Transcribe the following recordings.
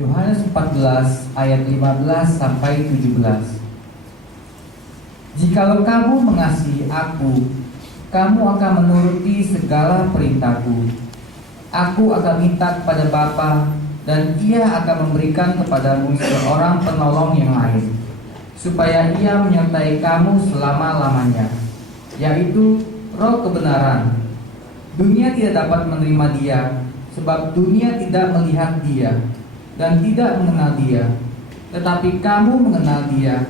Yohanes 14 ayat 15 sampai 17. Jikalau kamu mengasihi aku, kamu akan menuruti segala perintahku. Aku akan minta kepada Bapa, dan Ia akan memberikan kepadamu seorang penolong yang lain, supaya Ia menyertai kamu selama-lamanya, yaitu Roh kebenaran. Dunia tidak dapat menerima Dia, sebab dunia tidak melihat Dia dan tidak mengenal Dia. Tetapi kamu mengenal Dia,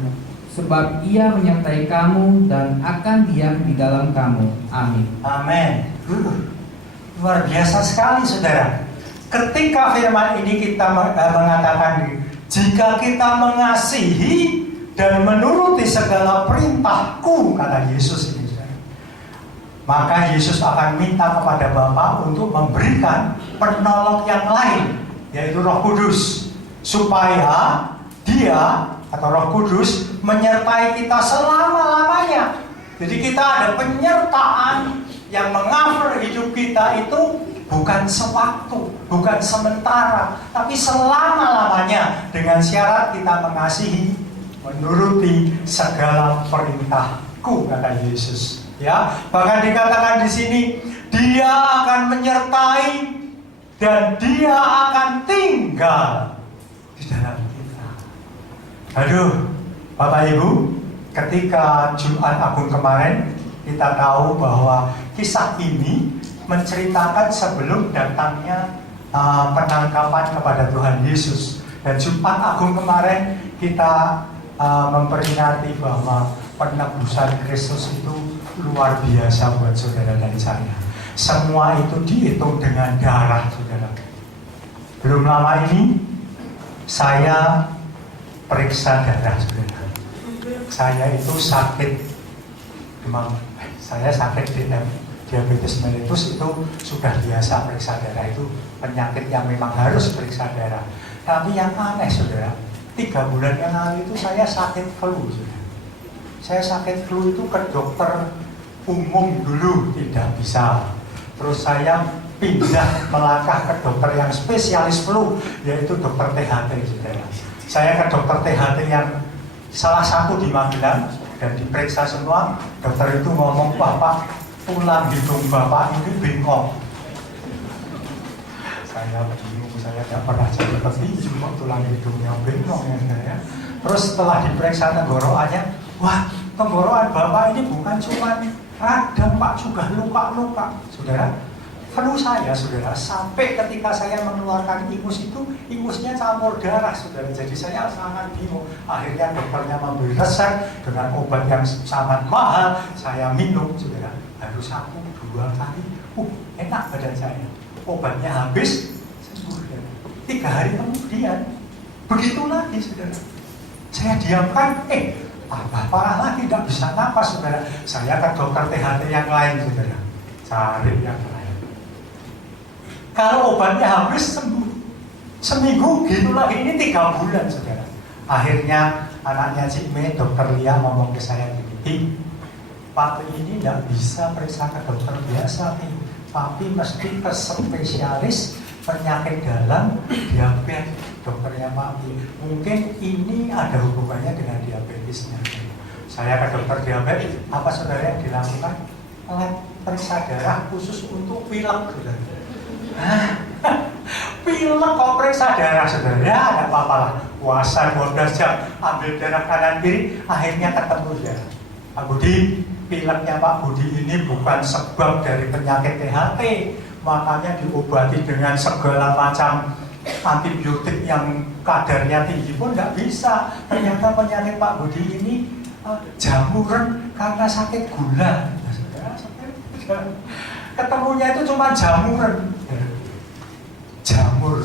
sebab Ia menyertai kamu dan akan diam di dalam kamu. Amin. Amin. Luar biasa sekali, saudara. Ketika firman ini kita mengatakan, jika kita mengasihi dan menuruti segala perintahku, kata Yesus ini, maka Yesus akan minta kepada Bapa untuk memberikan penolong yang lain, yaitu Roh Kudus, supaya Dia atau Roh Kudus menyertai kita selama-lamanya. Jadi kita ada penyertaan yang meng-cover hidup kita itu bukan sewaktu, bukan sementara, tapi selama-lamanya, dengan syarat kita mengasihi, menuruti segala perintahku, kata Yesus. Ya, bahkan dikatakan di sini, Dia akan menyertai dan Dia akan tinggal di dalam kita. Aduh, Bapak Ibu, ketika Jumat Agung kemarin, kita tahu bahwa kisah ini menceritakan sebelum datangnya penangkapan kepada Tuhan Yesus. Dan Jumat Agung kemarin kita memperingati bahwa penebusan Kristus itu luar biasa buat saudara dan saya. Semua itu dihitung dengan darah, saudara. Belum lama ini saya periksa darah, saudara. Saya itu sakit demam. Saya sakit diabetes mellitus, itu sudah biasa periksa darah, itu penyakit yang memang harus periksa darah. Tapi yang aneh, saudara, 3 bulan yang lalu itu saya sakit flu, saudara. Saya sakit flu itu ke dokter umum dulu tidak bisa. Terus saya pindah melangkah ke dokter yang spesialis flu, yaitu dokter THT, saudara. Saya ke dokter THT yang salah satu di Magelang, dan diperiksa semua. Dokter itu ngomong, Bapak, tulang hidung Bapak ini bengkok. Saya bingung, saya tidak pernah jadi petinju, tulang hidungnya bengkok ya, saya. Terus setelah diperiksa tenggorokannya, wah, tenggorokan Bapak ini bukan cuma radang, Pak, juga luka-luka. Saudara, flu saya, saudara, sampai ketika saya mengeluarkan ingus itu, ingusnya campur darah, saudara. Jadi saya sangat bingung. Akhirnya dokternya memberi resep dengan obat yang sangat mahal. Saya minum, saudara, baru 1-2 kali. Enak badan saya. Obatnya habis, sembuh. 3 hari kemudian, begitu lagi, saudara. Saya diamkan, tambah parah lagi, tidak bisa napas, saudara. Saya ke dokter THT yang lain, saudara. Cari yang lain. Kalau obatnya habis, sembuh. Seminggu gitu lagi, ini 3 bulan, saudara. Akhirnya anaknya Cik Me, dokter Lia, ngomong ke saya begini, Pak, ini tidak bisa periksa ke dokter biasa nih, tapi mesti ke spesialis penyakit dalam, diabetes. Dokternya Pak, mungkin ini ada hubungannya dengan diabetesnya. Saya ke dokter diabetes, apa saudara yang dilakukan? Lab periksa darah khusus untuk pilek, saudara. Pilek kok periksa darah, saudara? Ya, tidak apa-apa lah. Puasa 12 jam, ambil darah kanan kiri, akhirnya ketemu ya. Pak Budi, pileknya Pak Budi ini bukan sebab dari penyakit THT, makanya diobati dengan segala macam antibiotik yang kadarnya tinggi pun tidak bisa. Ternyata penyakit Pak Budi ini jamuran karena sakit gula. Ketemunya itu cuma jamuran. Jamur.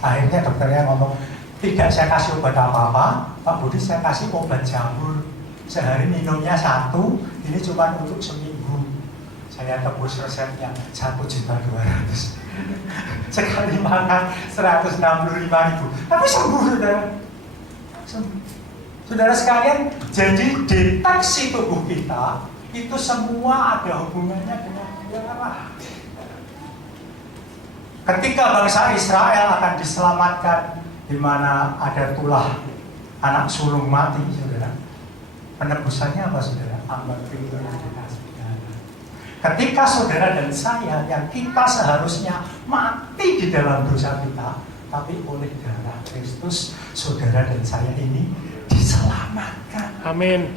Akhirnya dokternya ngomong, tidak saya kasih obat apa-apa, Pak Budi saya kasih obat jamur. Sehari minumnya 1, ini cuma untuk seminggu. Saya tebus resepnya 1.200.000. Sekali makan 165.000. Tapi sembuh, saudara. Sembuh. Saudara sekalian, jadi deteksi tubuh kita itu semua ada hubungannya dengan darah. Ketika bangsa Israel akan diselamatkan di mana ada tulah anak sulung mati, saudara. Penebusannya apa, saudara? Ketika saudara dan saya yang kita seharusnya mati di dalam dosa kita, tapi oleh darah Kristus, saudara dan saya ini diselamatkan. Amin.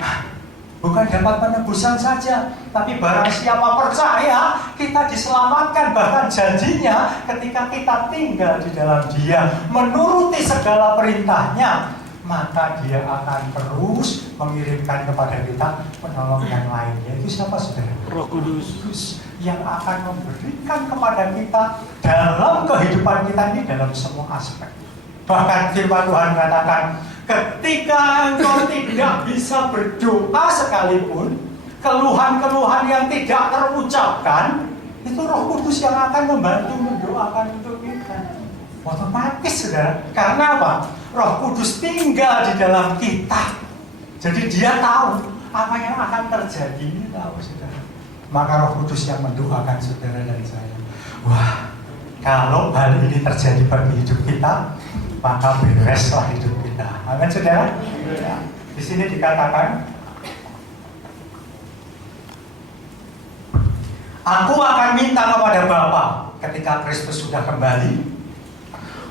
Bukan dapat penebusan saja, tapi barang siapa percaya, kita diselamatkan. Bahkan janjinya ketika kita tinggal di dalam Dia, menuruti segala perintahnya, maka Dia akan terus mengirimkan kepada kita penolong yang lain. Yaitu siapa, saudara? Roh Kudus. Yang akan memberikan kepada kita dalam kehidupan kita ini dalam semua aspek. Bahkan firman Tuhan katakan, ketika engkau tidak bisa berdoa sekalipun, keluhan-keluhan yang tidak terucapkan, itu Roh Kudus yang akan membantu mendoakan untuk kita. Otomatis, saudara. Karena apa? Roh Kudus tinggal di dalam kita. Jadi Dia tahu apa yang akan terjadi. Ini tahu, saudara. Maka Roh Kudus yang mendoakan saudara dan saya. Wah, kalau hal ini terjadi bagi hidup kita, maka bereslah hidup kita. Amin, saudara. Ya. Di sini dikatakan, aku akan minta kepada Bapa ketika Kristus sudah kembali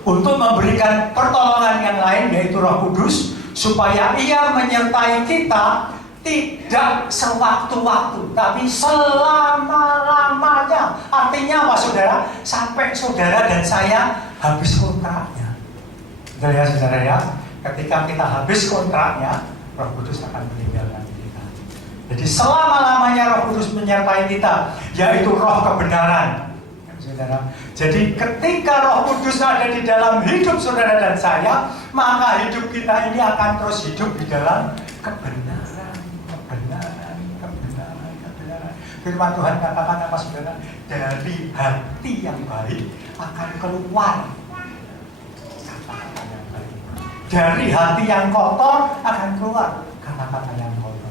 untuk memberikan pertolongan yang lain, yaitu Roh Kudus, supaya Ia menyertai kita tidak sewaktu-waktu, tapi selama-lamanya. Artinya apa, saudara? Sampai saudara dan saya habis kontraknya. Betul ya, saudara ya? Ketika kita habis kontraknya, Roh Kudus akan meninggalkan kita. Jadi selama-lamanya Roh Kudus menyertai kita, yaitu Roh kebenaran. Saudara. Jadi ketika Roh Kudus ada di dalam hidup saudara dan saya, maka hidup kita ini akan terus hidup di dalam kebenaran. Firman Tuhan katakan apa, saudara? Dari hati yang baik akan keluar kata-kata yang baik. Dari hati yang kotor akan keluar kata-kata yang kotor.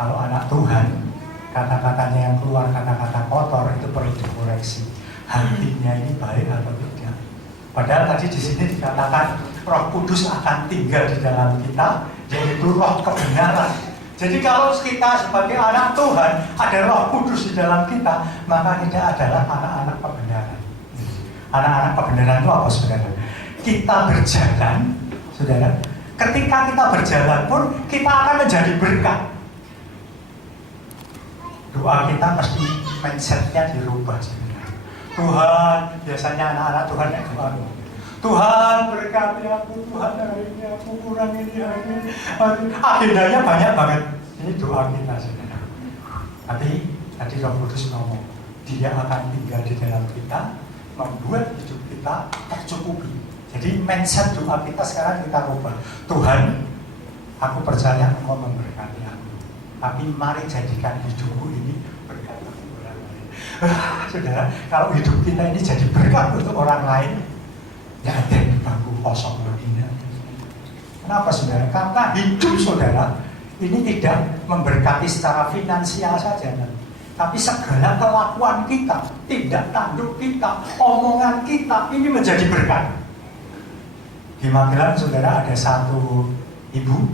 Kalau anak Tuhan, kata-katanya yang keluar kata-kata kotor itu perlu dikoreksi. Hatinya ini baik atau tidak? Padahal tadi di sini dikatakan Roh Kudus akan tinggal di dalam kita, yaitu Roh kebenaran. Jadi kalau kita sebagai anak Tuhan ada Roh Kudus di dalam kita, maka kita adalah anak-anak kebenaran. Anak-anak kebenaran itu apa, saudara? Kita berjalan, saudara. Ketika kita berjalan pun kita akan menjadi berkat. Doa kita pasti mindsetnya dirubah, saudara. Tuhan, biasanya anak-anak Tuhan yang doa, Tuhan berkati aku, Tuhan hari ini aku kurang ini hari ini. Agendanya banyak banget. Ini doa kita, saudara. Tapi tadi Roh Kudus ngomong, Dia akan tinggal di dalam kita, membuat hidup kita tercukupi. Jadi mindset doa kita sekarang kita rubah. Tuhan, aku percaya Engkau memberkati aku. Tapi mari jadikan hidupku ini berkat bagi orang lain. Saudara, kalau hidup kita ini jadi berkat untuk orang lain, ya ada di bangku kosong begini. Kenapa, saudara? Karena hidup saudara ini tidak memberkati secara finansial saja, tapi segala kelakuan kita, tindak tanduk kita, omongan kita ini menjadi berkat. Di Magelang, saudara, ada satu ibu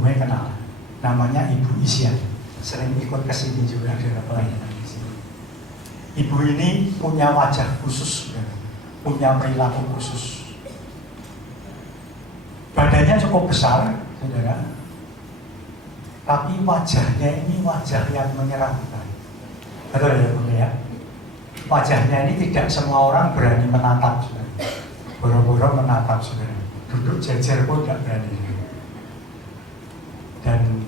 Mei kenal, namanya Ibu Isya, sering ikut ke sini juga ada pelayanan di sini. Ibu ini punya wajah khusus, saudara. Punya perilaku khusus. Badannya cukup besar, saudara. Tapi wajahnya ini wajah yang menyeramkan. Betul ya, Bu ya? Wajahnya ini tidak semua orang berani menatap, saudara. Boro-boro menatap, saudara. Duduk jejer pun tidak berani. Dan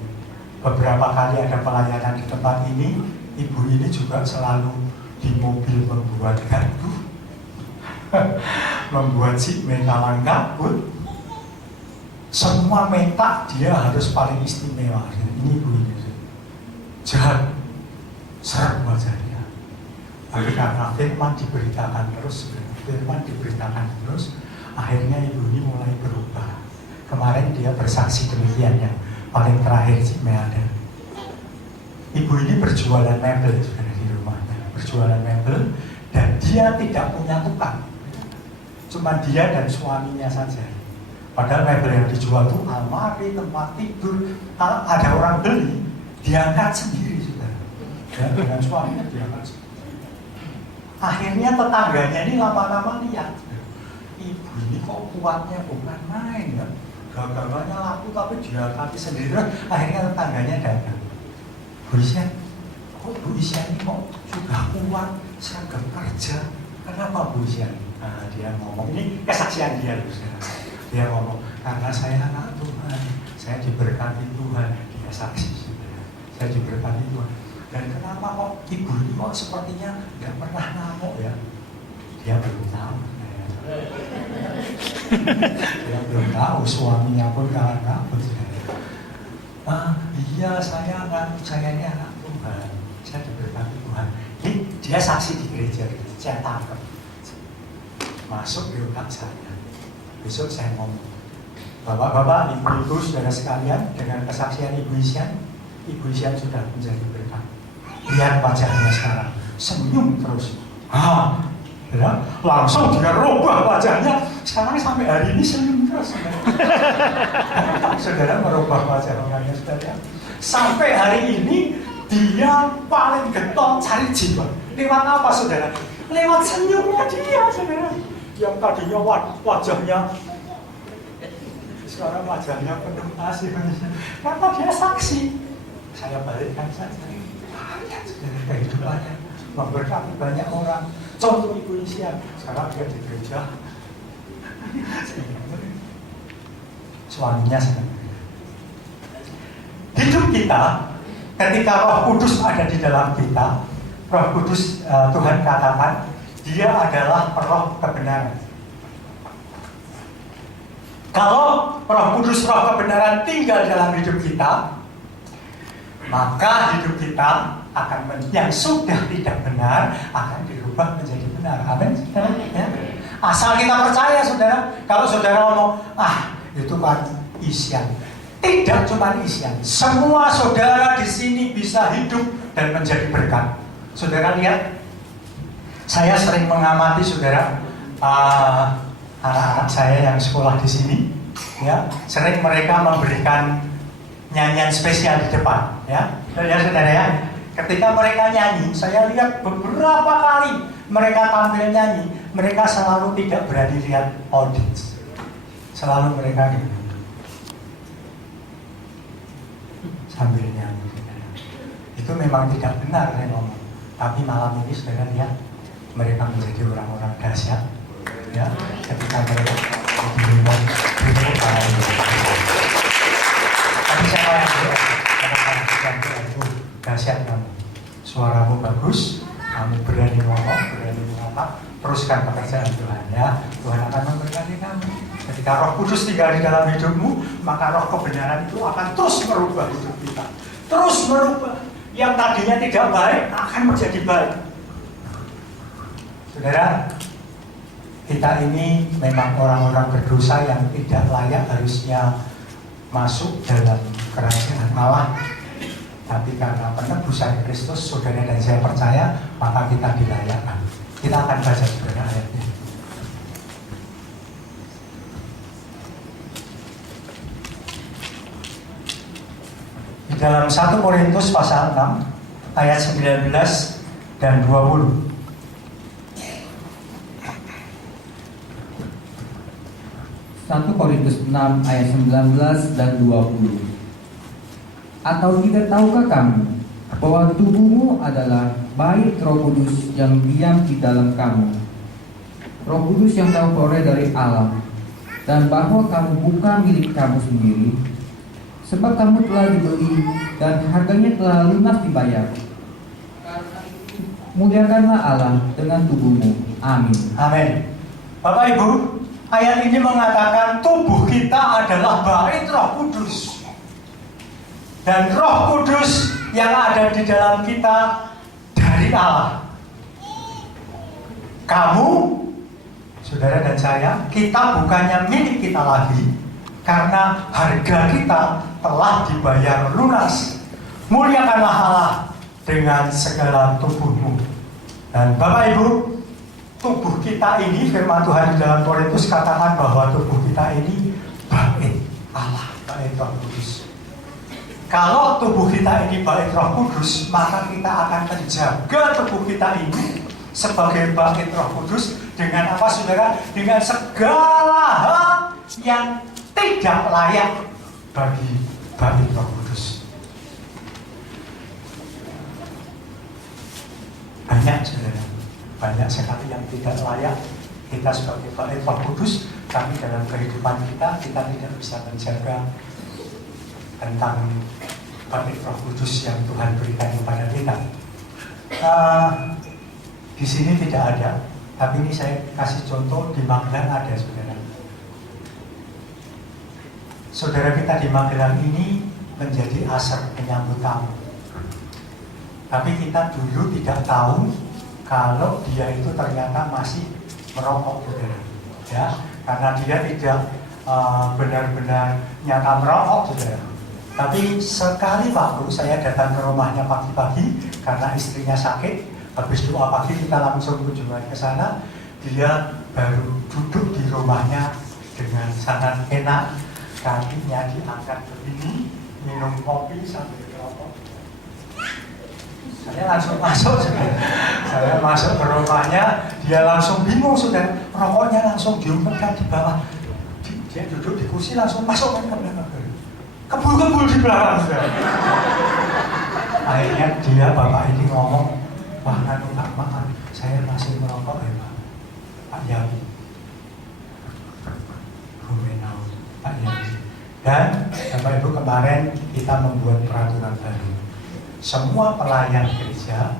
beberapa kali ada pelayanan di tempat ini, ibu ini juga selalu di mobil membuat gaduh. Membuat si mentalan kabut. Semua minta dia harus paling istimewa. Ini ibu ini jahat, serem wajahnya. Tapi karena firman diberitakan terus, akhirnya ibu ini mulai berubah. Kemarin dia bersaksi demikian ya. Paling terakhir si ada. Ibu ini berjualan mebel juga di rumahnya, berjualan mebel, dan dia tidak punya tukang. Cuma dia dan suaminya saja. Padahal mebel yang dijual itu almari, tempat tidur. Ada orang beli, diangkat sendiri sudah. Ya, dengan suaminya diangkat sendiri. Akhirnya tetangganya ini lama-lama lihat, ibu ini kok kuatnya bukan main ya. Dagangannya laku tapi diangkat sendiri. Akhirnya tetangganya datang. Bu Isyan, kok Bu Isyan ini kok sudah kuat, seragam kerja. Kenapa Bu Isyan? Nah, dia ngomong, ini kesaksian dia loh sekarang. Dia ngomong, karena saya anak Tuhan, saya diberkati Tuhan. Dia saksi sudah, saya diberkati Tuhan. Dan kenapa kok ibu ini kok sepertinya nggak pernah ngamuk ya? Dia belum tahu. Dia belum tahu, suaminya pun nggak ngamuk. Iya, saya ini anak Tuhan, saya diberkati Tuhan. Ini dia saksi di gereja, saya tangkap. Masuk di otak saya. Besok saya ngomong, bapak-bapak, ibu-ibu, saudara sekalian, dengan kesaksian Ibu Isyan sudah menjadi berkat. Lihat wajahnya sekarang, senyum terus. Ya, langsung dia rubah wajahnya. Sekarang sampai hari ini senyum terus. Saudara merubah wajah orangnya, saudara. Sampai hari ini dia paling getol cari jiwa. Lewat apa, saudara? Lewat senyumnya dia, saudara. Yang tadinya wajahnya, sekarang wajahnya penuh kasih. Karena dia saksi. Saya balikkan saja. Lihat kehidupannya, memberkati banyak orang. Contoh Ibu Isyan, sekarang dia di gereja. Suaminya sedang. Hidup kita, ketika Roh Kudus ada di dalam kita, Roh Kudus Tuhan katakan, dia adalah roh kebenaran. Kalau Roh Kudus, roh kebenaran tinggal dalam hidup kita, maka hidup kita akan yang sudah tidak benar akan dirubah menjadi benar. Amin, saudara. Ya. Asal kita percaya, saudara. Kalau saudara ngomong, itu kan Isyan. Tidak cuma Isyan. Semua saudara di sini bisa hidup dan menjadi berkat. Saudara lihat. Saya sering mengamati, saudara, anak-anak saya yang sekolah di sini, ya, sering mereka memberikan nyanyian spesial di depan, ya, saudara ya. Ketika mereka nyanyi, saya lihat beberapa kali mereka tampil nyanyi, mereka selalu tidak berani lihat audiens, selalu mereka gitu, sambil nyanyi. Itu memang tidak benar saya ngomong, tapi malam ini saudara lihat. Mereka menjadi orang-orang dahsyat, ya, ketika mereka diminum tapi siapa yang itu dahsyat kamu, suaramu bagus, kamu berani ngomong, berani mengapa, teruskan pekerjaan Tuhan, ya. Tuhan akan memberkati kamu. Ketika Roh Kudus tinggal di dalam hidupmu, maka roh kebenaran itu akan terus merubah hidup kita, terus merubah yang tadinya tidak baik akan menjadi baik. Saudara, kita ini memang orang-orang berdosa yang tidak layak harusnya masuk dalam kerajaan Allah. Tapi karena penebusan Kristus, saudara dan saya percaya, maka kita dilayakkan. Kita akan baca saudara ayatnya. Di dalam 1 Korintus pasal 6, ayat 19 dan 20. 1 Korintus 6 ayat 19 dan 20. Atau tidak tahukah kamu bahwa tubuhmu adalah bait Roh Kudus yang diam di dalam kamu, Roh Kudus yang kamu peroleh dari Allah, dan bahwa kamu bukan milik kamu sendiri, sebab kamu telah dibeli dan harganya telah lunas dibayar. Muliakanlah Allah dengan tubuhmu. Amin. Amin. Bapak Ibu, ayat ini mengatakan tubuh kita adalah bait Roh Kudus. Dan Roh Kudus yang ada di dalam kita dari Allah. Kamu, saudara dan saya, kita bukannya milik kita lagi, karena harga kita telah dibayar lunas. Muliakanlah Allah dengan segala tubuhmu. Dan Bapak Ibu, tubuh kita ini, firman Tuhan di dalam Korintus katakan bahwa tubuh kita ini bait Allah, bait Roh Kudus. Kalau tubuh kita ini bait Roh Kudus, maka kita akan menjaga tubuh kita ini sebagai bait Roh Kudus dengan apa, saudara? Dengan segala hal yang tidak layak bagi bait Roh Kudus. Banyak, saudara, banyak sekali yang tidak layak kita sebagai bait Roh Kudus, tapi dalam kehidupan kita tidak bisa menjaga tentang bait Roh Kudus yang Tuhan berikan kepada kita. Di sini tidak ada, tapi ini saya kasih contoh, di Magelang ada, saudara. Saudara kita di Magelang ini menjadi asar penyambut tamu. Tapi kita dulu tidak tahu kalau dia itu ternyata masih merokok, saudara. Ya, karena dia tidak benar-benar nyata merokok, saudara. Tapi sekali waktu saya datang ke rumahnya pagi-pagi karena istrinya sakit, habis doa pagi kita langsung kunjungan ke sana. Dia baru duduk di rumahnya dengan sangat enak, kakinya diangkat begini, minum kopi sambil merokok. Saya langsung masuk, saya masuk ke rumahnya, dia langsung bingung, sudah rokoknya langsung diumpetkan di bawah. Dia duduk di kursi, langsung masukkan ke belakang, kebul-kebul di belakang, sudah. Akhirnya dia, bapak ini ngomong, wah kan maaf, saya masih merokok ya Pak. Pak Yawi, Bumenau, Pak Yawi. Dan Bapak Ibu, kemarin kita membuat peraturan baru. Semua pelayan gereja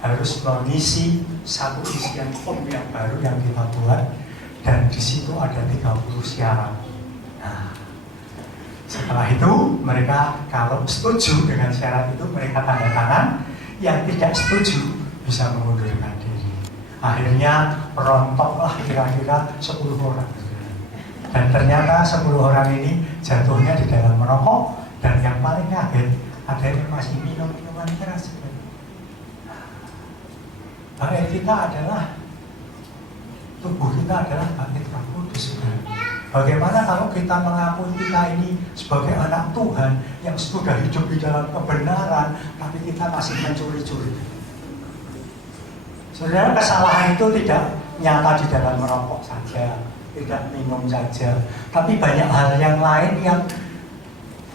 harus mengisi satu isian form yang baru yang kita buat, dan di situ ada 30 syarat. Nah, setelah itu mereka kalau setuju dengan syarat itu mereka tanda tangan, yang tidak setuju bisa mengundurkan diri. Akhirnya rontoklah kira-kira 10 orang. Dan ternyata 10 orang ini jatuhnya di dalam merokok, dan yang paling kaget ada yang masih minum minuman keras. Bait kita adalah, tubuh kita adalah bait Roh Kudus. Bagaimana kalau kita mengakui kita ini sebagai anak Tuhan yang sudah hidup di dalam kebenaran, tapi kita masih mencuri-curi? Saudara, kesalahan itu tidak nyata di dalam merokok saja, tidak minum saja, tapi banyak hal yang lain yang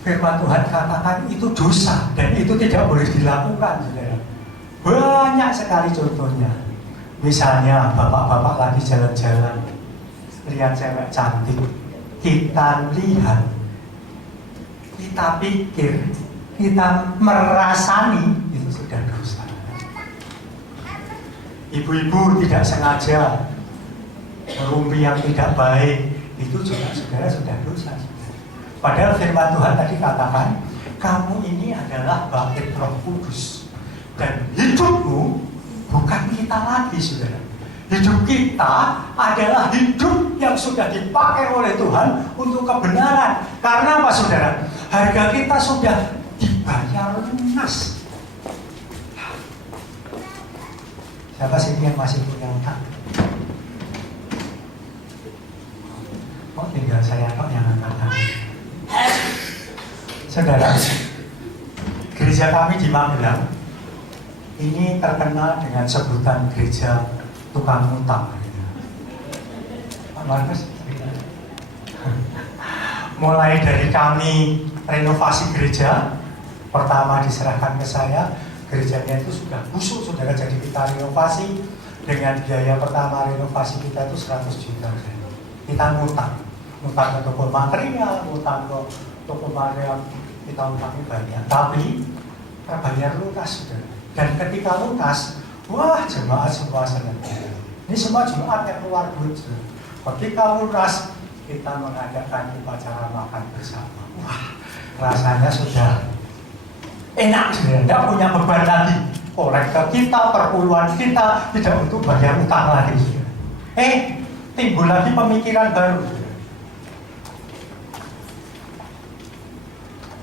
firman Tuhan katakan itu dosa dan itu tidak boleh dilakukan, saudara. Banyak sekali contohnya. Misalnya bapak-bapak lagi jalan-jalan, lihat cewek cantik, kita lihat, kita pikir, kita merasani, itu sudah dosa. Ibu-ibu tidak sengaja merumpi yang tidak baik, itu juga saudara sudah dosa. Padahal firman Tuhan tadi katakan, kamu ini adalah bait Roh Kudus, dan hidupmu bukan kita lagi, saudara. Hidup kita adalah hidup yang sudah dipakai oleh Tuhan untuk kebenaran. Karena apa, saudara? Harga kita sudah dibayar lunas. Siapa sih yang masih punya utang? Oh, tinggal saya kok yang angkat. Saudara, gereja kami di Magelang ini terkenal dengan sebutan gereja tukang utang. Pak Markus, mulai dari kami renovasi gereja, pertama diserahkan ke saya, gerejanya itu sudah busuk, saudara, jadi kita renovasi. Dengan biaya pertama renovasi kita itu 100 juta. Kita ngutang ke toko material, ngutang ke toko material, kita utangnya banyak, tapi terbayar lunas, saudara. Dan ketika lunas, wah, jemaat semua senang. Ini semua jemaat yang keluar duit, saudara. Ketika lunas, kita mengadakan upacara makan bersama. Wah, rasanya sudah enak, saudara. Tidak punya beban lagi. Kolektor kita, perpuluhan kita tidak untuk bayar utang lagi, saudara. Timbul lagi pemikiran baru.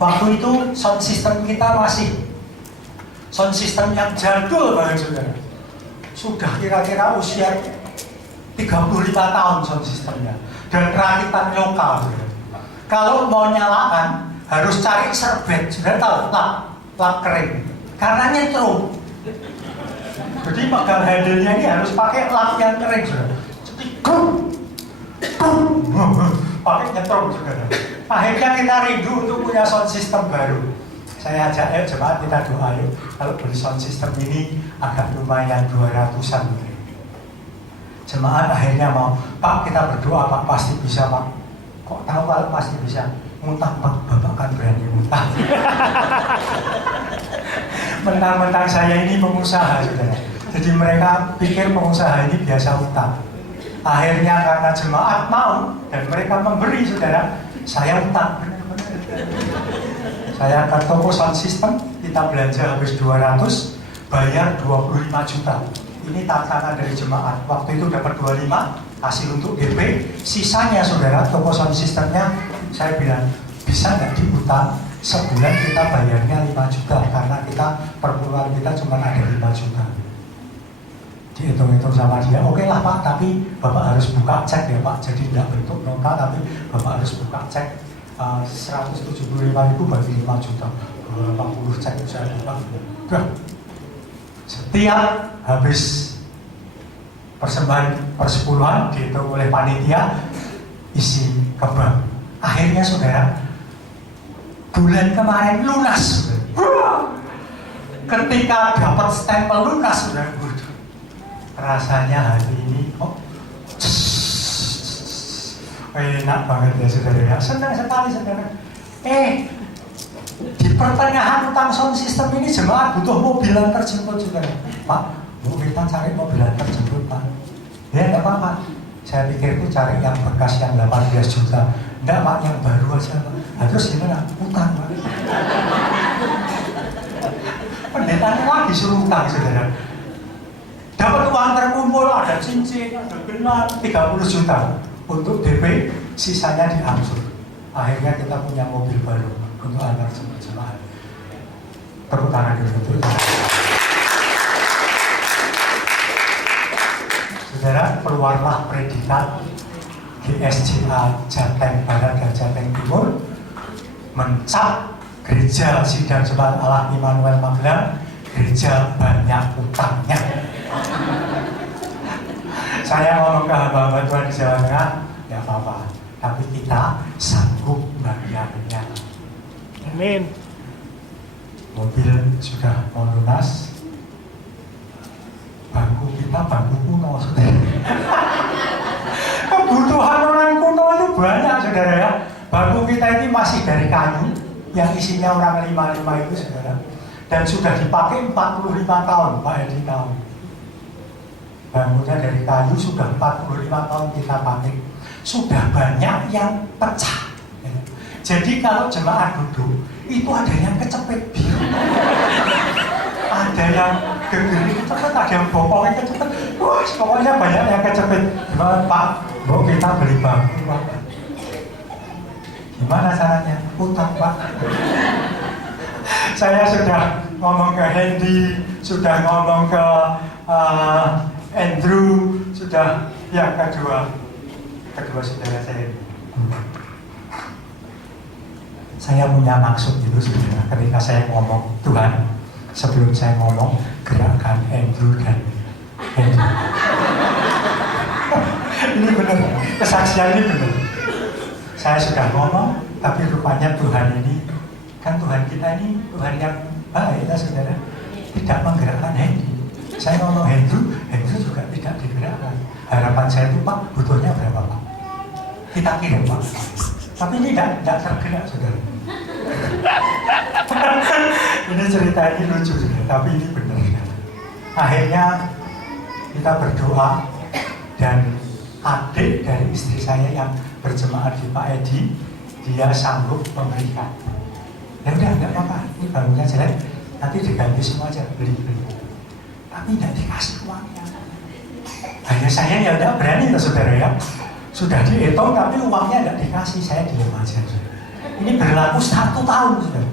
Waktu itu sound system kita masih sound system yang jadul banget, saudara. Sudah kira-kira usia 35 tahun sound systemnya dan perakitan lokal. Kalau mau nyalakan harus cari serbet, sudah tahu, lap kering, karena nyetrum. Jadi pegang handle-nya ini harus pakai lap yang kering, sudah. Jadi pakai nyetrum, sudah. Akhirnya kita rindu untuk punya sound system baru. Saya ajak, ayo jemaat kita doa yuk. Kalau beli sound system ini agak lumayan 200-an. Jemaat akhirnya mau, Pak kita berdoa Pak, pasti bisa Pak. Kok tahu kalau pasti bisa? Muntah Pak, Bapak kan berani muntah. Mentang-mentang saya ini pengusaha, saudara. Jadi mereka pikir pengusaha ini biasa utang. Akhirnya karena jemaat mau dan mereka memberi, saudara, saya utang. Saya ke toko sound system, kita belanja habis 200, bayar 25 juta. Ini tantangan dari jemaat. Waktu itu dapat 25, hasil untuk DP. Sisanya saudara, toko sound systemnya, saya bilang, bisa nggak diutang? Sebulan kita bayarnya 5 juta, karena kita perpuluhan kita cuma ada 5 juta. Dihitung-hitung sama dia, oke lah Pak, tapi Bapak harus buka cek ya Pak. Jadi tidak bentuk nota, tapi Bapak harus buka cek. 175.000 bagi 5 juta, 80 cek saya buka. Setiap habis persembahan persepuluhan dihitung oleh panitia, isi ke bank. Akhirnya saudara, bulan kemarin lunas. Ketika dapat stempel lunas, saudara, rasanya hati ini kok enak banget ya saudara ya, senang sekali saudara. Di pertengahan utang sound system ini jemaat butuh mobil antar jemput saudara. Pak, mau kita cari mobil antar jemput Pak. Ya enggak apa-apa. Saya pikir itu cari yang bekas yang 18 juta. Enggak Pak, yang baru aja Pak. Nah, terus gimana? Utang Pak. Pendetanya lagi suruh utang saudara. Dapat uang terkumpul, ada cincin, ada gelang, 30 juta. Untuk DP, sisanya diangsur. Akhirnya kita punya mobil baru untuk antar jemaat. Tepuk tangan dulu. Saudara, keluarlah predikat GSJA Jateng Barat dan Jateng Timur mencap gereja Sidang Jemaat Allah Immanuel Magelang, gereja banyak utangnya. Saya ngomong ke hamba-hamba Tuhan di Jawa Tengah, ya apa-apa, tapi kita sanggup bayarnya. Amin. Mobil sudah mau lunas, bangku kita bangku kuno, saudara. Kebutuhan orang kuno itu banyak, saudara ya. Bangku kita ini masih dari kayu, yang isinya orang 55 itu, saudara. Dan sudah dipakai 45 tahun, Pak Edi tahu. Bangkunya dari kayu sudah 45 tahun kita pakai. Sudah banyak yang pecah. Jadi kalau jemaat duduk, itu ada yang kecepet biru. Ada yang gegeri kecepet, ada yang bokongnya kecepet. Wah, pokoknya banyak yang kecepet. Gimana Pak? Bu, kita beli bangku Pak. Gimana caranya? Utang Pak. Saya sudah ngomong ke Hendy, sudah ngomong ke Andrew, sudah yang kedua saudara saya. Saya punya maksud itu saudara, ketika saya ngomong Tuhan, sebelum saya ngomong gerakan Andrew dan Hendy. Ini benar, kesaksian ini benar. Saya sudah ngomong, tapi rupanya Tuhan ini, kan Tuhan kita ini Tuhan yang baik ya saudara, tidak menggerakkan Hendy. Saya ngomong Andrew juga tidak digerakkan. Harapan saya itu Pak, butuhnya berapa Pak? Kita kirim Pak. Tapi ini tidak tergerak saudara. Ini cerita ini lucu saudara, tapi ini benar. Akhirnya kita berdoa dan adik dari istri saya yang berjemaat di Pak Edi, dia sanggup memberikan. Ya udah, enggak apa-apa, ini bangunnya jelek, nanti diganti semua aja, beli. Tapi tidak dikasih uangnya. Hanya saya ya tidak berani ya saudara ya. Sudah dihitung tapi uangnya tidak dikasih, saya diam aja. Ini berlaku 1 tahun saudara.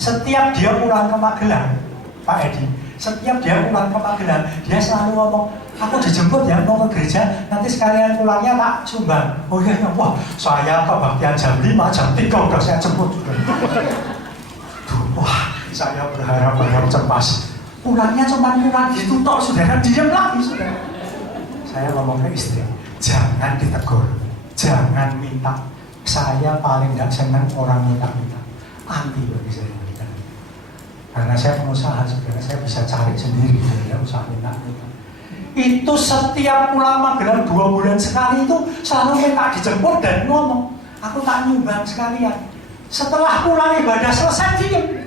Setiap dia pulang ke Magelang, Pak Edi, setiap dia pulang ke Magelang, dia selalu ngomong, aku dijemput ya mau ke gereja, nanti sekalian pulangnya tak sumbang. Oh iya, wah saya kebaktian jam 5, jam 3 udah saya jemput. Wah, saya berharap cemas. Pulangnya cuma pulang gitu toh, saudara, diam lagi saudara. Saya ngomong ke istri, jangan ditegur, jangan minta. Saya paling tidak senang orang minta-minta. Anti bagi saya. Karena saya pengusaha, saudara, saya bisa cari sendiri, tidak usah minta-minta. Itu setiap pulang Magelang 2 bulan sekali itu selalu minta dijemput dan ngomong, aku tak nyumbang sekalian. Setelah pulang ibadah selesai diem.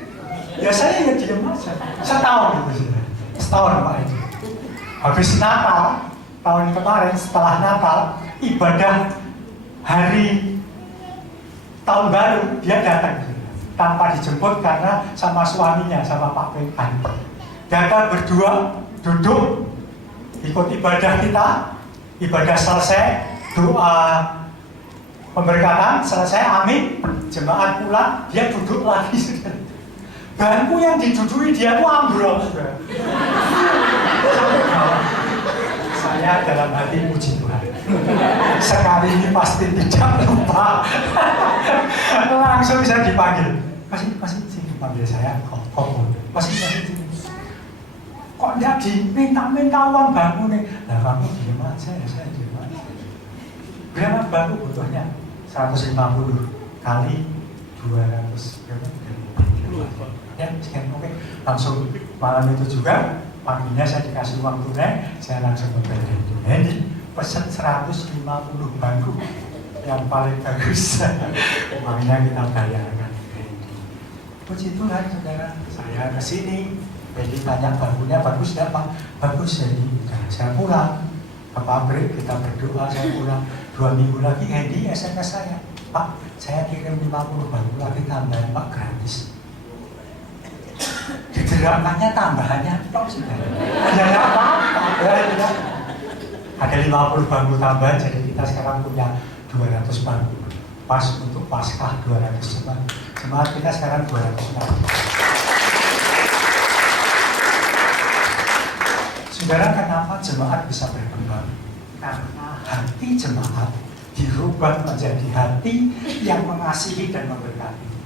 Ya saya ya diem aja. Setahun itu saudara. Setahun Pak itu. Habis Natal tahun kemarin, setelah Natal ibadah hari tahun baru dia datang tanpa dijemput karena sama suaminya, sama Pak Pekan. Datang berdua, duduk, ikut ibadah kita, ibadah selesai, doa pemberkatan selesai, amin, jemaat pulang, dia duduk lagi. Bangku yang diduduki dia itu ambrol. Saya dalam hati puji Tuhan. Sekali ini pasti tidak lupa. Langsung saya dipanggil. Masih sini panggil saya kok masih sini. Kok tidak diminta-minta uang bangku nih? Nah kamu diem aja ya, saya diem aja. Berapa bangku butuhnya? 150 kali 200 berapa? Ya sekian, oke. Langsung malam itu juga paginya saya dikasih uang tunai, saya langsung membayar itu. Jadi pesen 150 bangku yang paling bagus. Uangnya kita bayarkan. Puji Tuhan saudara, saya kesini, jadi tanya bangkunya bagus nggak Pak? Bagus, jadi saya pulang ke pabrik, kita berdoa, saya pulang 2 minggu lagi, Hendy SMS saya, Pak, saya kirim 50 bangku lagi tambahan Pak, gratis. Digerakannya tambahannya toh saudara. Ada apa-apa? Ada 50 bangku tambahan, jadi kita sekarang punya 200 bangku. Pas untuk Paskah 200 jemaat. Jemaat kita sekarang 200 bangku. Saudara, kenapa jemaat bisa berkembang? Karena hati jemaat dirubah menjadi hati yang mengasihi dan memberkati.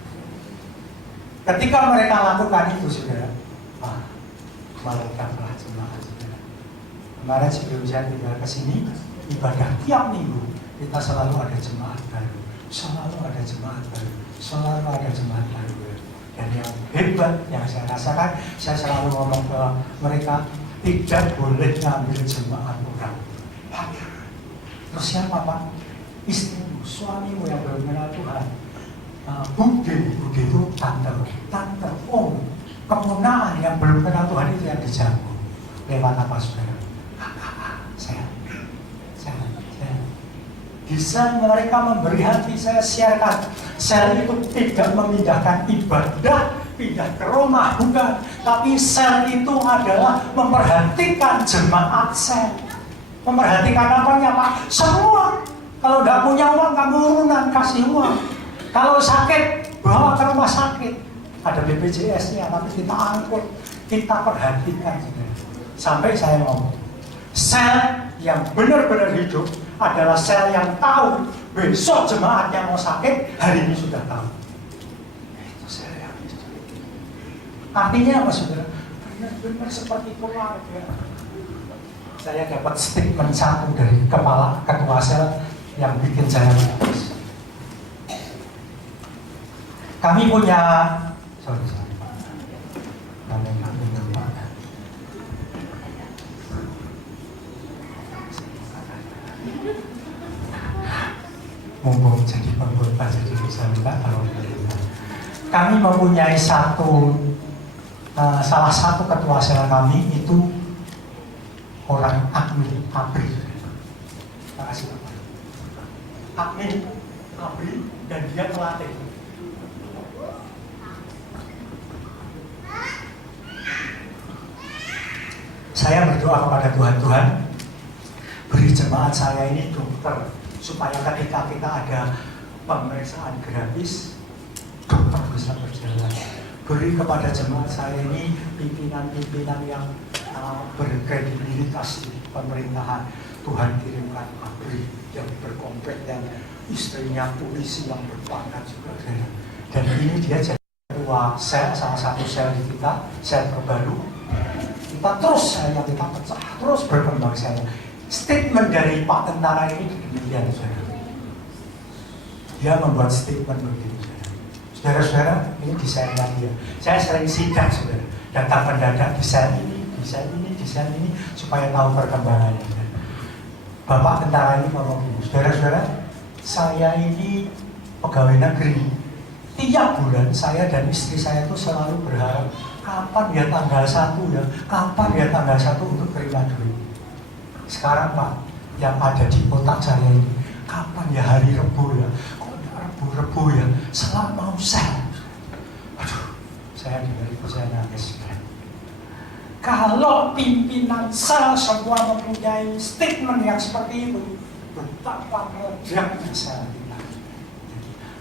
Ketika mereka lakukan itu, saudara, malaikatlah jemaat, saudara. Kemarin sebelum saya tinggal ke sini, ibadah tiap minggu kita selalu ada jemaat baru, selalu ada jemaat baru, selalu ada jemaat baru. Dan yang hebat yang saya rasakan, saya selalu ngomong ke mereka, tidak boleh ngambil jemaat orang. Terus siapa Pak? Istrimu, suamimu yang belum kenal Tuhan. Bude itu tante, om, keponaan yang belum kenal Tuhan itu yang dijangkau. Lewat apa saudara? Saya. Bisa mereka memberi hati, saya siarkan. Sel itu tidak memindahkan ibadah, pindah ke rumah, bukan. Tapi sel itu adalah memperhatikan jemaat sel. Memperhatikan apanya Pak? Semua. Kalau tidak punya uang, kamu urunan, kasih uang. Kalau sakit, bawa ke rumah sakit. Ada BPJS-nya, tapi kita angkut, kita perhatikan. Sampai saya ngomong, sel yang benar-benar hidup adalah sel yang tahu besok jemaatnya mau sakit, hari ini sudah tahu. Itu sel yang hidup. Artinya apa saudara? Benar-benar seperti keluarga. Saya dapat statement satu dari kepala ketua sel yang bikin saya menangis. Kami punya, mumpung jadi pengguna jadi bisa minta kalau kami mempunyai salah satu ketua sel kami itu orang admin ABRI. Terima kasih Bapak. Admin ABRI dan dia pelatih. Saya berdoa kepada Tuhan, beri jemaat saya ini dokter, supaya ketika kita ada pemeriksaan gratis, dokter bisa berjalan. beri kepada jemaat saya ini pimpinan-pimpinan yang berkredibilitas di pemerintahan. Tuhan kirimkan abri yang berkompeten, istrinya polisi yang berpangkat juga. Dan ini dia jadi ketua sel, salah satu sel di kita, sel terbaru. Kita terus saya kita pecah, terus berkembang saya. Statement dari Pak Tentara ini demikian, saudara. Dia membuat statement begitu, saudara. Saudara-saudara, ini desainnya dia. Saya sering sidak, saudara. Datang mendadak desain ini, supaya tahu perkembangannya. Bapak Tentara ini ngomong begini, saudara-saudara, saya ini pegawai negeri. Tiap bulan saya dan istri saya itu selalu berharap kapan ya tanggal 1 ya, kapan ya tanggal 1 untuk terima duit. Sekarang Pak, yang ada di otak saya ini, kapan ya hari Rebu ya, kok Rebu ya, selalu mau sel. Aduh, saya dengar itu saya nangis. Kalau pimpinan sel semua mempunyai statement yang seperti itu, betapa meledaknya sel kita.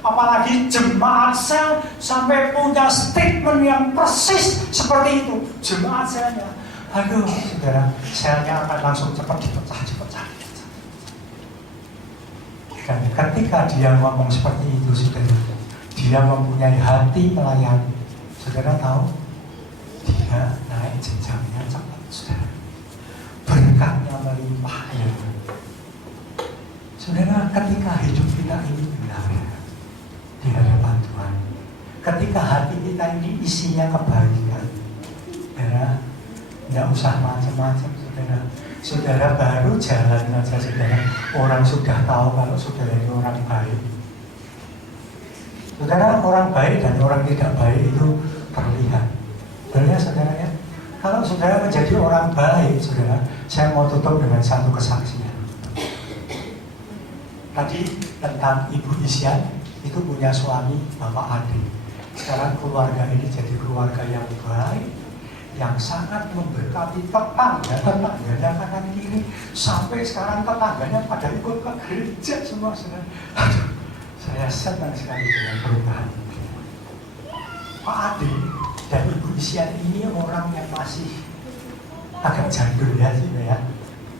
Apalagi jemaat sel sampai punya statement yang persis seperti itu. Jemaat selnya, aduh saudara, selnya akan langsung cepat dipecah. Dan ketika dia ngomong seperti itu, saudara, dia mempunyai hati melayani. Saudara tahu, dia naik jenjangnya cepat, saudara. Berkatnya melimpah, ya. Saudara, ketika hidup kita ini benar di hadapan Tuhan, ketika hati kita ini isinya kebaikan, saudara, tidak usah macam-macam, saudara. Saudara baru jalan saja, saudara, orang sudah tahu kalau saudara ini orang baik. Saudara, orang baik dan orang tidak baik itu terlihat. Benar ya, saudara ya? Kalau saudara menjadi orang baik, saudara, saya mau tutup dengan satu kesaksian. Tadi tentang Ibu Isyan, itu punya suami Bapak Ade. Sekarang keluarga ini jadi keluarga yang baik, yang sangat memberkati tetangganya kanan kiri, sampai sekarang tetangganya pada ikut ke gereja semua, saudara. Aduh, saya senang sekali dengan perubahan ini. Pak Ade dan Ibu Isyan ini orang yang masih agak jadul ya, ya.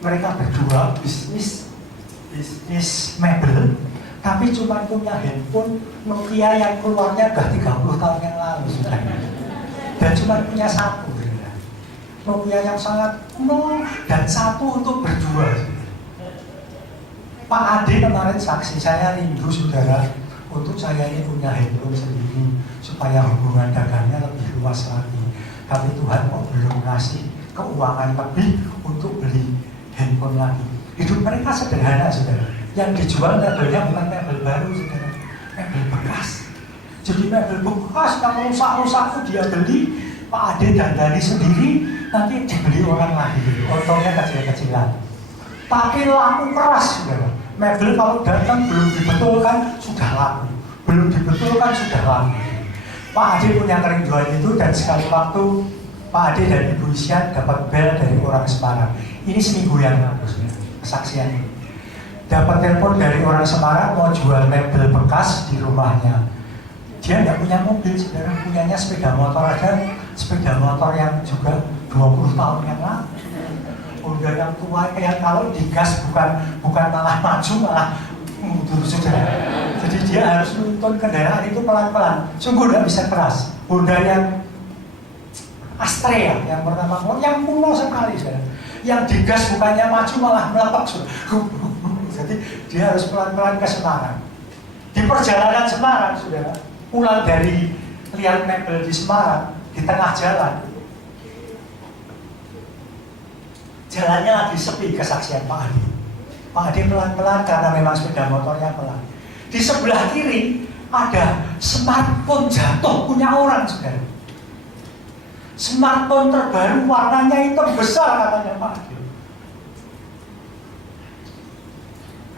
Mereka berdua bisnis mebel, tapi cuma punya handphone Nokia yang keluarnya udah 30 tahun yang lalu sudah. Dan cuma punya satu, ya. Nokia yang sangat nol dan satu untuk berdua. Pak Ade kemarin saksi, saya rindu saudara untuk saya ini punya handphone sendiri supaya hubungan dagangnya lebih luas lagi. Tapi Tuhan kok belum ngasih keuangan lebih untuk beli handphone lagi. Hidup mereka sederhana, saudara. Yang dijual mebelnya bukan mebel baru, saudara, mebel bekas. Jadi mebel bekas yang rusak-rusak itu dia beli, Pak Ade dandani sendiri, nanti dibeli orang lagi. Untungnya kecil-kecilan. Tapi laku keras, saudara. Mebel kalau datang belum dibetulkan sudah laku, belum dibetulkan sudah laku. Pak Ade punya kerinduan itu, dan sekali waktu Pak Ade dan Ibu Isyan dapat bel dari orang Semarang. Ini seminggu yang lalu, kesaksian ini. Dapat telepon dari orang Semarang mau jual mebel bekas di rumahnya. Dia tidak punya mobil, saudara, punyanya sepeda motor aja, sepeda motor yang juga 20 tahun yang lalu. Udah yang tua, kayak kalau digas bukan malah maju, malah mundur, saudara. Jadi dia harus nuntun kendaraan itu pelan-pelan, sungguh tidak bisa keras. Honda yang Astrea yang pertama, yang kuno sekali, saudara. Yang digas bukannya maju malah melepak, saudara. Jadi dia harus pelan-pelan ke Semarang. Di perjalanan Semarang, saudara, pulang dari lihat mebel di Semarang, di tengah jalan, jalannya lagi sepi, kesaksian Pak Ade. Pak Ade pelan-pelan karena memang sepeda motornya pelan. Di sebelah kiri ada smartphone jatuh punya orang, saudara. Smartphone terbaru, warnanya hitam besar, katanya Pak Ade.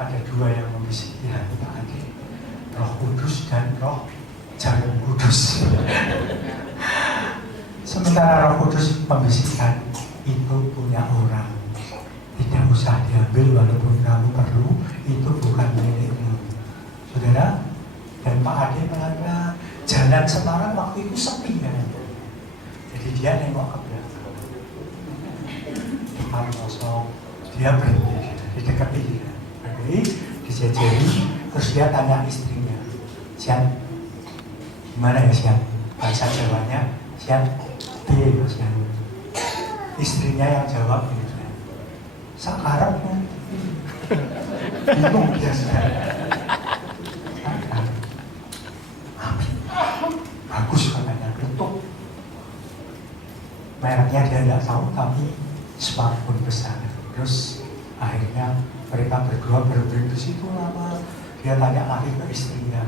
Ada dua yang membisiki hati Pak Ade, Roh Kudus dan Roh Jarum Kudus. Sementara Roh Kudus membisikkan, itu punya orang, tidak usah diambil walaupun kamu perlu, itu bukan milikmu, saudara. Dan Pak Ade pelan-pelan jalan Semarang waktu itu sepi kan. Jadi dia nengok ke belakang. Depan kosong, dia berhenti di dekat dia. Berhenti, dijejeri, terus dia tanya istrinya, Sian, gimana ya Sian? Bahasa Jawanya, Sian, piye ya Sian? Istrinya yang jawab gitu. Sakarepnya. Bingung dia Sian. Bagus katanya, tutup. Mereknya dia tidak tahu, tapi smartphone besar. Terus akhirnya mereka berdua berhenti di situ lama. Dia tanya lagi ke istrinya.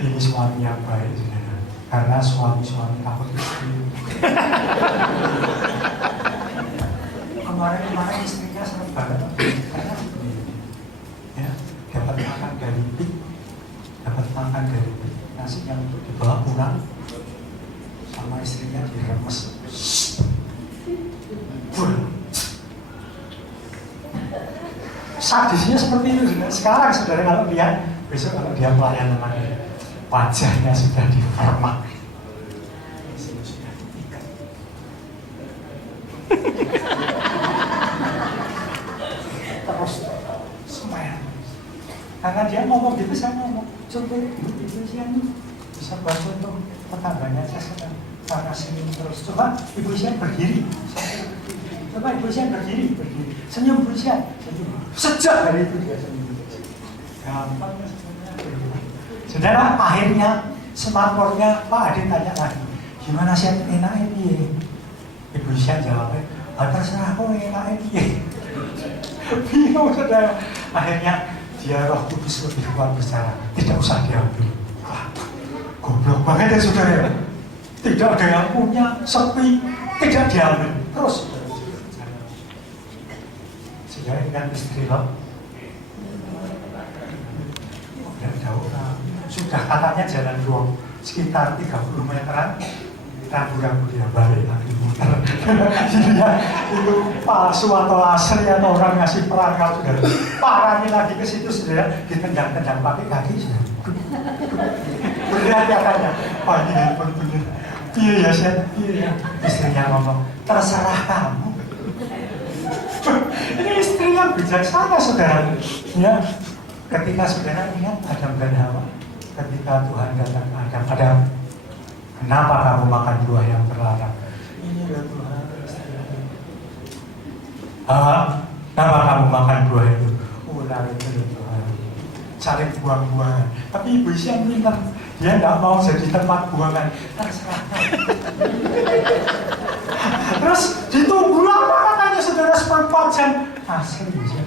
Ini suami yang baik, saudara. Karena suami takut istri. Kemarin istrinya senang banget. Karena ya, dapat makan dari pik, nasi yang untuk dibawa pulang sama istrinya diremes. Sadisnya seperti itu. Sekarang saudara kalau lihat, besok kalau dia pelayan teman, wajahnya sudah diformat. Terus semuanya. Karena dia ngomong gitu, saya ngomong, contoh itu Sian bisa buat contoh tetangganya saya sedang karena senyum terus. Coba Ibu Sian berdiri. Coba Ibu Sian berdiri. Senyum Ibu Sian. Sejak hari itu dia senyum. Gampang ya sebenarnya. Saudara, akhirnya smartphone-nya Pak Adi tanya lagi, gimana Sian enaknya piye? Ibu Sian jawabnya, terserah aku enaknya piye. Bingung saudara. Akhirnya dia Roh Kudus lebih kuat bicara, tidak usah diambil. Wah, goblok banget ya saudara. Tidak ada yang punya, sepi, tidak diambil. Terus saudara ingat istri Lot? Tidak jauh, sudah katanya jalan doang sekitar 30 meteran, ragu-ragu dia balik lagi muter. Jadi ya, itu palsu atau asli atau orang ngasih perangkap sudah. Parahnya lagi ke situ sudah ditendang-tendang pakai kaki sudah. Berat katanya. Wah ini handphone bener. Iya ya Sian, iya ya. Istrinya ngomong, terserah kamu. Ini istri yang bijaksana saudara. Ya, ketika saudara ingat Adam dan Hawa, ketika Tuhan datang ke Adam, kenapa kamu makan buah yang terlarang? Ini adalah Tuhan. Kenapa kamu makan buah itu? Ular itu Tuhan. Saling buang-buangan. Tapi Ibu Sian pintar, dia tidak mau jadi tempat buangan. Terserah. Terus ditunggu lama katanya saudara 14 jam. Asli Sian.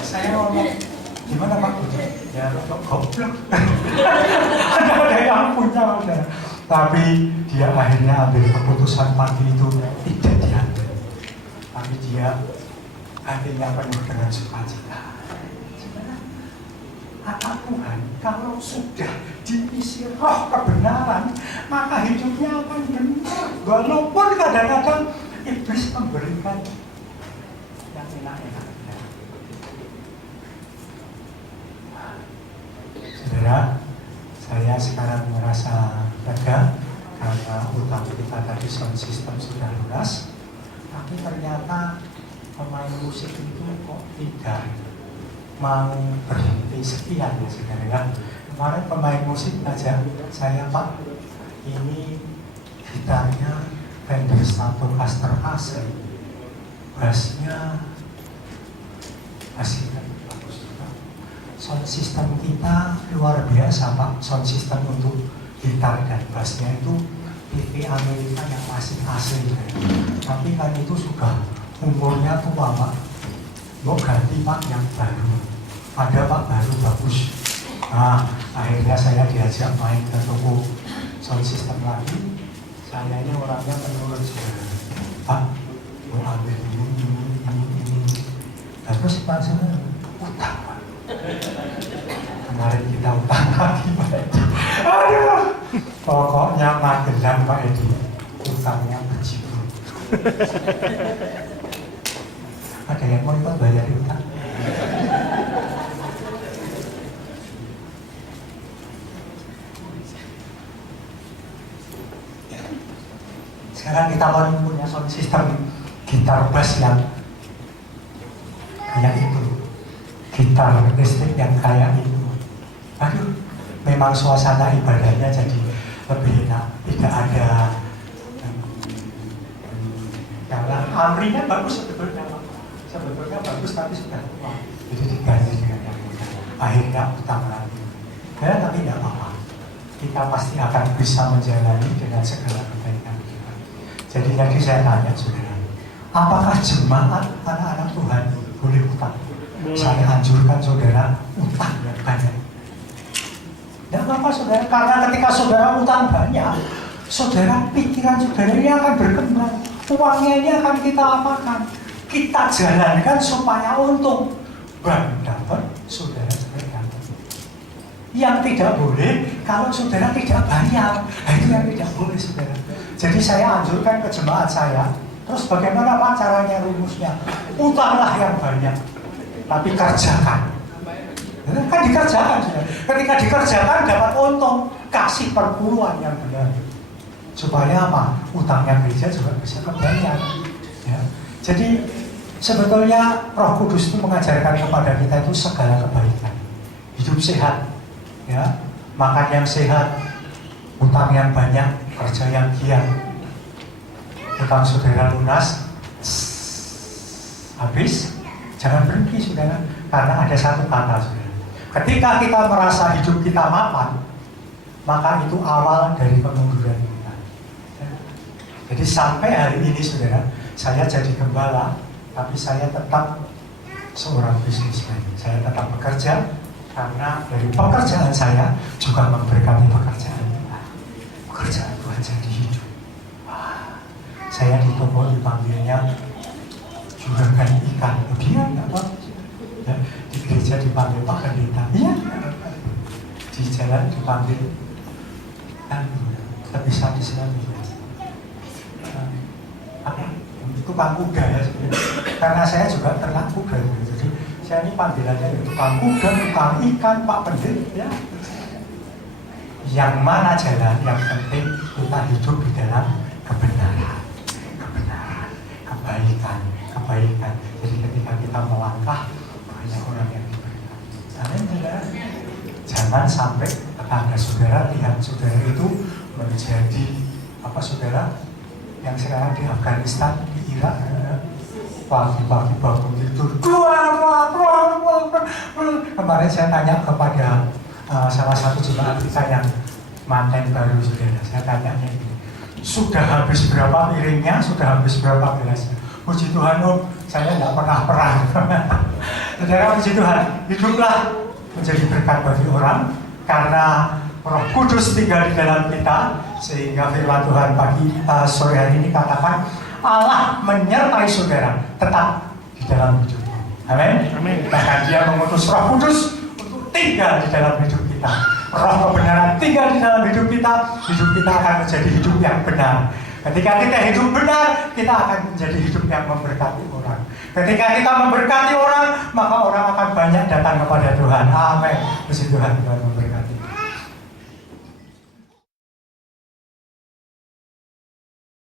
Saya ngomong, gimana Pak? Ya goblok. Ada yang punya udah. Tapi dia akhirnya ambil keputusan pagi itu tidak diambil. Tapi dia akhirnya penuh dengan sukacita. Anak Tuhan kalau sudah diisi roh kebenaran, maka hidupnya akan benar. Walaupun kadang-kadang iblis memberikan yang enak-enak. Saudara, saya sekarang merasa lega karena utang kita tadi sound system sudah lunas. Tapi ternyata pemain musik itu kok tidak mau berhenti sekian ya saudara. Kemarin pemain musik aja saya Pak, ini gitarnya Fender Stratocaster asli, bassnya asli bagus juga. Sound system kita luar biasa Pak, sound system untuk gitar dan bassnya itu TV Amerika yang masih asli. Tapi kan itu sudah umurnya tua Pak, mau ganti Pak yang baru. Ada Pak baru bagus. Nah, akhirnya saya diajak main ke toko sound system lagi. Saya ini orangnya penurut Pak, mau ambil ini. Terus Pak saya utang Pak. Kemarin kita utang lagi Pak Edi. Aduh, pokoknya Magelang Pak Edi, utangnya berjibun. Ada yang mau ikut bayar utang? Sekarang kita punya sound system gitar bass yang kayak itu, gitar listrik yang kayak itu. Aduh, memang suasana ibadahnya jadi lebih enak. Tidak ada karena amrinya bagus sebetulnya bagus, tapi sudah tua, jadi diganti dengan yang muda. Akhirnya utang lagi. Ya, tapi tidak apa-apa. Kita pasti akan bisa menjalani dengan segala kebaikan kita. Jadi tadi saya tanya saudara, apakah jemaat anak-anak Tuhan boleh utang? Saya anjurkan saudara utang yang banyak. Tidak apa-apa saudara, karena ketika saudara utang banyak, saudara pikiran saudara ini akan berkembang. Uangnya ini akan kita apakan? Kita jalankan supaya untung. Bank dapat, saudara juga dapat. Yang tidak boleh kalau saudara tidak bayar. Nah, itu yang tidak boleh saudara. Jadi saya anjurkan ke jemaat saya. Terus bagaimana Pak caranya, rumusnya? Utanglah yang banyak, tapi kerjakan. Kan dikerjakan saudara. Ketika dikerjakan dapat untung, kasih perpuluhan yang benar. Supaya apa? Utangnya gereja juga bisa kebayar. Ya. Jadi sebetulnya Roh Kudus itu mengajarkan kepada kita itu segala kebaikan. Hidup sehat, ya, makan yang sehat, utang yang banyak, kerja yang giat. Utang saudara lunas, habis, jangan berhenti saudara, karena ada satu kata saudara. Ketika kita merasa hidup kita mapan, maka itu awal dari kemunduran kita. Jadi sampai hari ini saudara, saya jadi gembala, tapi saya tetap seorang bisnismen. Saya tetap bekerja, karena dari pekerjaan saya juga memberkati pekerjaan Tuhan. Pekerjaan Tuhan jadi hidup. Wah, saya di toko dipanggilnya juragan ikan. Dia nggak apa? Ya, di gereja dipanggil Pak Pendeta. Iya. Di jalan dipanggil bisa di sana. Tukang kuda ya sebenarnya. Karena saya juga ternak kuda gitu. Jadi saya ini panggilannya tukang kuda, tukang ikan, Pak Pendeta ya. Yang mana jalan, yang penting kita hidup di dalam kebenaran, kebaikan. Jadi ketika kita melangkah, banyak orang yang diberkati. Amin saudara. Jangan sampai tetangga saudara lihat saudara itu menjadi apa saudara yang sekarang di Afghanistan, di Irak, pagi-pagi bangun tidur, kemarin saya tanya kepada salah satu jemaat kita yang manten baru saudara, saya tanya ini, sudah habis berapa piringnya, sudah habis berapa gelasnya? Puji Tuhan, saya nggak pernah perang. Saudara, puji Tuhan, hiduplah menjadi berkat bagi orang, karena Roh Kudus tinggal di dalam kita, sehingga firman Tuhan pagi sore hari ini katakan Allah menyertai saudara tetap di dalam hidupmu. Amin. Bahkan Dia mengutus Roh Kudus untuk tinggal di dalam hidup kita. Roh kebenaran tinggal di dalam hidup kita akan menjadi hidup yang benar. Ketika kita hidup benar, kita akan menjadi hidup yang memberkati orang. Ketika kita memberkati orang, maka orang akan banyak datang kepada Tuhan. Amin. Puji Tuhan, Tuhan memberkati.